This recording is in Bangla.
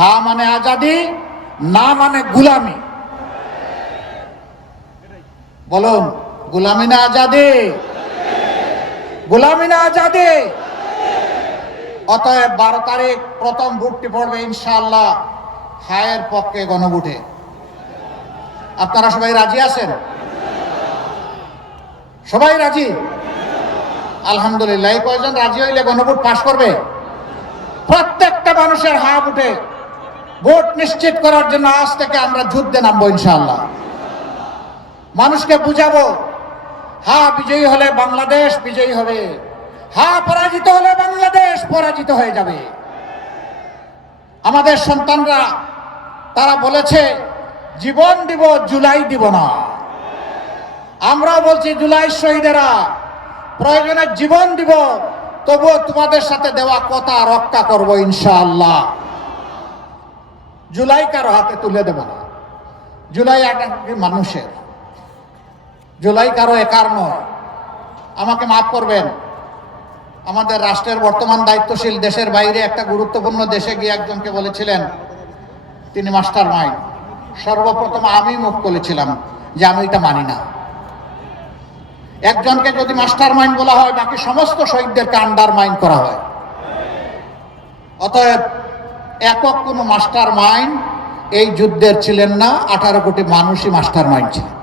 হা মানে আজাদি, না মানে গুলামি। বলুন, গুলামি না আজাদি? গুলামি না আজাদি? অতএব 12 তারিখ প্রথম ভোটটি পড়বে ইনশাআল্লাহ হায়ের পক্ষে গণভোটে। আপনারা সবাই রাজি আছেন? সবাই রাজি? আলহামদুলিল্লাহ। এই কয়জন রাজি হইলে গণভোট পাশ করবে? প্রত্যেকটা মানুষের হা ভোটে ভোট নিশ্চিত করার জন্য আজ থেকে আমরা যুদ্ধে নামবো ইনশাআল্লাহ। মানুষকে বুঝাবো, হা বিজয়ী হলে বাংলাদেশ বিজয়ী হবে, হা পরাজিত হলে বাংলাদেশ পরাজিত হয়ে যাবে। আমাদের সন্তানরা তারা বলেছে জীবন দিব, জুলাই দিব না। আমরাও বলছি জুলাই শহীদেরা প্রয়োজনে জীবন দিব, তবুও তোমাদের সাথে দেওয়া কথা রক্ষা করবো ইনশাআল্লাহ। জুলাই কারো হাতে তুলে দেব না। জুলাই একটি মানুষের, জুলাই কারো একার নয়। আমাকে মাফ করবেন, আমাদের রাষ্ট্রের বর্তমান দায়িত্বশীল দেশের বাইরে একটা গুরুত্বপূর্ণ দেশে গিয়ে একজনকে বলেছিলেন তিনি মাস্টার মাইন্ড। সর্বপ্রথম আমি মুখ খুলেছিলাম যে আমি এটা মানি না। একজনকে যদি মাস্টার মাইন্ড বলা হয়, বাকি সমস্ত শহীদদেরকে আন্ডার মাইন্ড করা হয়। অতএব একক কোনো মাস্টার মাইন্ড এই যুদ্ধের ছিলেন না, 18 কোটি মানুষই মাস্টার মাইন্ড ছিলেন।